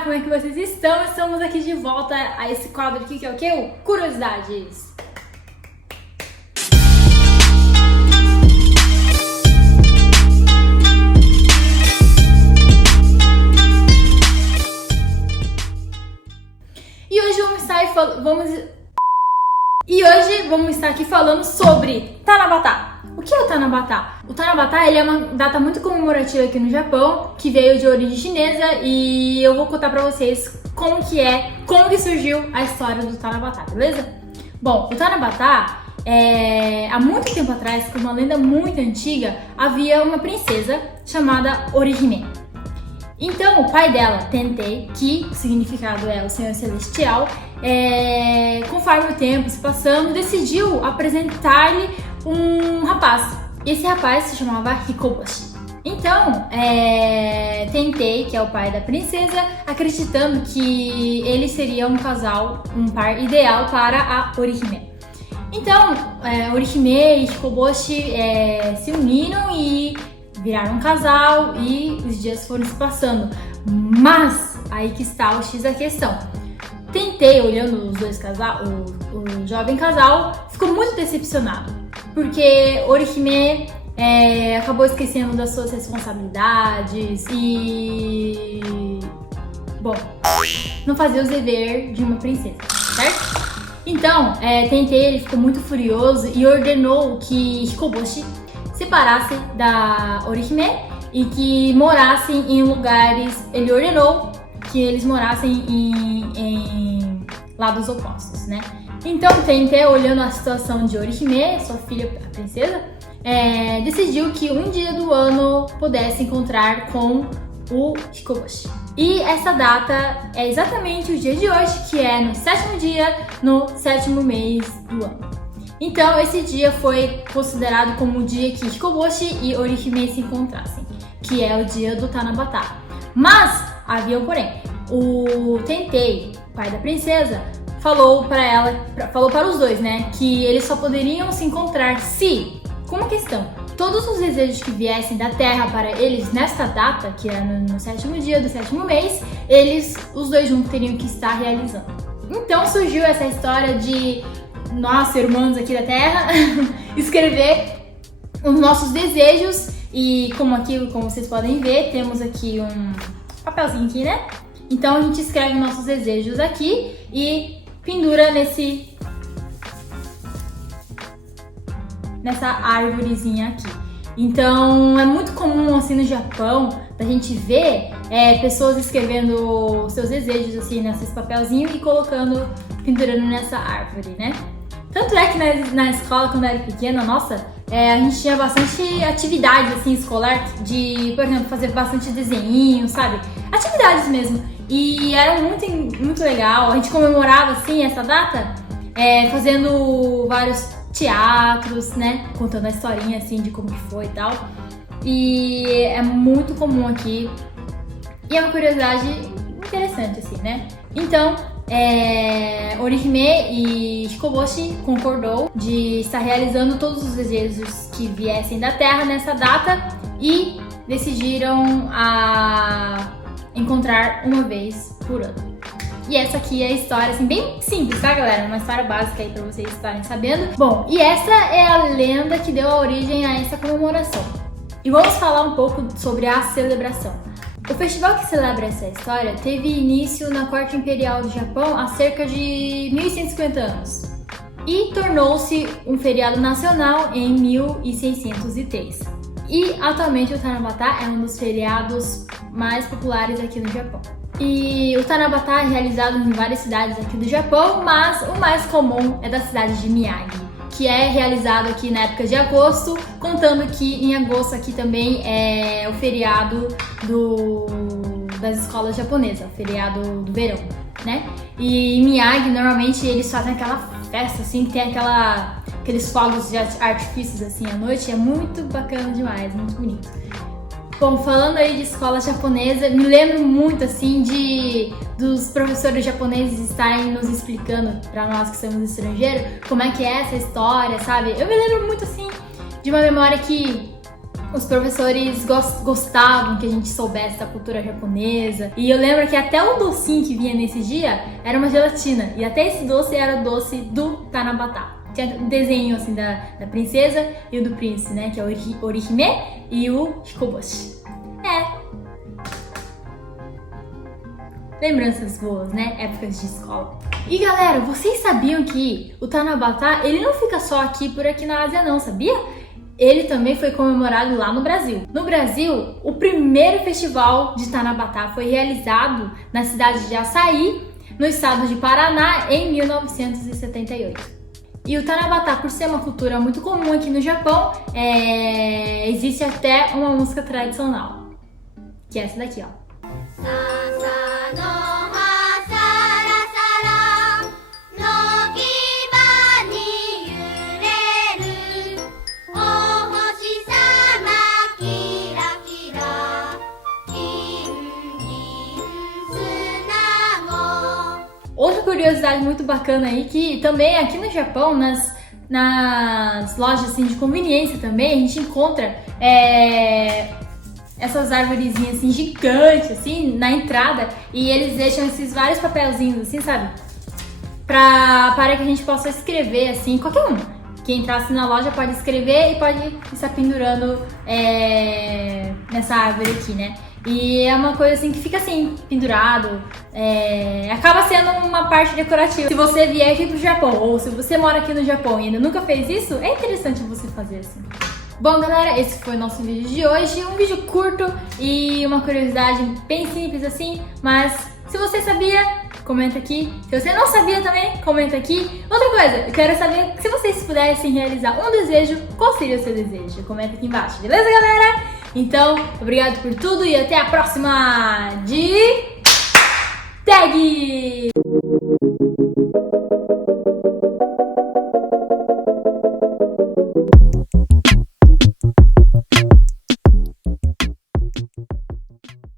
como é que vocês estão? Estamos aqui de volta a esse quadro aqui que é o quê? O Curiosidades. E hoje vamos estar aqui falando sobre Tanabata. O que é o Tanabata? O Tanabata ele é uma data muito comemorativa aqui no Japão, que veio de origem chinesa, e eu vou contar pra vocês como que surgiu a história do Tanabata, beleza? Bom, o Tanabata, há muito tempo atrás, com uma lenda muito antiga, havia uma princesa chamada Orihime. Então, o pai dela, Tentei, que o significado é o Senhor Celestial, conforme o tempo se passando, decidiu apresentar-lhe um rapaz. Esse rapaz se chamava Hikoboshi. Então, Tentei, que é o pai da princesa, acreditando que ele seria um par ideal para a Orihime. Então, Orihime e Hikoboshi se uniram e viraram um casal, e os dias foram se passando. Mas aí que está o X da questão. Tentei, olhando o jovem casal, ficou muito decepcionado, porque Orihime acabou esquecendo das suas responsabilidades e, bom, não fazia os deveres de uma princesa, certo? Então, Tentei, ele ficou muito furioso e ordenou que Hikoboshi separasse da Orihime e que morassem em lugares. Ele ordenou que eles morassem em lados opostos, né? Então Tentei, olhando a situação de Orihime, sua filha, a princesa, decidiu que um dia do ano pudesse encontrar com o Hikoboshi. E essa data é exatamente o dia de hoje, que é no 7º dia, no 7º mês do ano. Então, esse dia foi considerado como o dia que Hikoboshi e Orihime se encontrassem, que é o dia do Tanabata. Mas, havia um porém. O Tentei, pai da princesa, falou para os dois, né, que eles só poderiam se encontrar se, com uma questão, todos os desejos que viessem da terra para eles nesta data, que é no 7º dia do 7º mês, os dois juntos teriam que estar realizando. Então surgiu essa história de nós, irmãos aqui da Terra, escrever os nossos desejos, e como vocês podem ver, temos aqui um papelzinho aqui, né? Então a gente escreve nossos desejos aqui e pendura nessa árvorezinha aqui. Então é muito comum assim no Japão da gente ver pessoas escrevendo seus desejos assim nesses papelzinhos e pendurando nessa árvore, né? Tanto é que na escola, quando eu era pequena, nossa, a gente tinha bastante atividades assim, escolar, de, por exemplo, fazer bastante desenho, sabe? Atividades mesmo. E era muito, muito legal. A gente comemorava assim essa data, fazendo vários teatros, né? Contando a historinha assim de como que foi e tal. E é muito comum aqui. E é uma curiosidade interessante assim, né? Então, Orihime e Hikoboshi concordou de estar realizando todos os desejos que viessem da terra nessa data e decidiram encontrar uma vez por ano. E essa aqui é a história, assim, bem simples, tá, galera? Uma história básica aí pra vocês estarem sabendo. Bom, e essa é a lenda que deu origem a essa comemoração. E vamos falar um pouco sobre a celebração. O festival que celebra essa história teve início na Corte Imperial do Japão há cerca de 1150 anos e tornou-se um feriado nacional em 1603. E atualmente o Tanabata é um dos feriados mais populares aqui no Japão. E o Tanabata é realizado em várias cidades aqui do Japão, mas o mais comum é da cidade de Miyagi, que é realizado aqui na época de agosto, contando que em agosto aqui também é o feriado das escolas japonesas, o feriado do verão, né? E em Miyagi, normalmente, eles fazem aquela festa, assim, que tem aqueles fogos de artifícios, assim, à noite, é muito bacana demais, muito bonito. Bom, falando aí de escola japonesa, me lembro muito, assim, dos professores japoneses estarem nos explicando, pra nós que somos estrangeiros, como é que é essa história, sabe? Eu me lembro muito, assim, de uma memória que os professores gostavam que a gente soubesse da cultura japonesa. E eu lembro que até o docinho que vinha nesse dia era uma gelatina. E até esse doce era o doce do Tanabata. Tinha um desenho assim da princesa e o do príncipe, né? Que é o Orihime e o Hikoboshi. Lembranças boas, né? Épocas de escola. E galera, vocês sabiam que o Tanabata, ele não fica só por aqui na Ásia não, sabia? Ele também foi comemorado lá no Brasil. No Brasil, o primeiro festival de Tanabata foi realizado na cidade de Açaí, no estado de Paraná, em 1978. E o Tanabata, por ser uma cultura muito comum aqui no Japão, existe até uma música tradicional, que é essa daqui, ó. Outra curiosidade muito bacana aí, que também aqui no Japão, nas lojas assim, de conveniência também, a gente encontra essas arvorezinhas assim, gigantes assim, na entrada, e eles deixam esses vários papelzinhos assim, sabe? Para que a gente possa escrever assim, qualquer um. Quem entrasse na loja pode escrever e pode estar pendurando nessa árvore aqui, né? E é uma coisa assim que fica assim, pendurado, acaba sendo uma parte decorativa. Se você vier aqui pro Japão, ou se você mora aqui no Japão e ainda nunca fez isso, é interessante você fazer assim. Bom galera, esse foi o nosso vídeo de hoje, um vídeo curto e uma curiosidade bem simples assim, mas se você sabia, comenta aqui. Se você não sabia também, comenta aqui. Outra coisa, eu quero saber se vocês pudessem realizar um desejo, qual seria o seu desejo? Comenta aqui embaixo, beleza galera? Então, obrigado por tudo e até a próxima de Tag!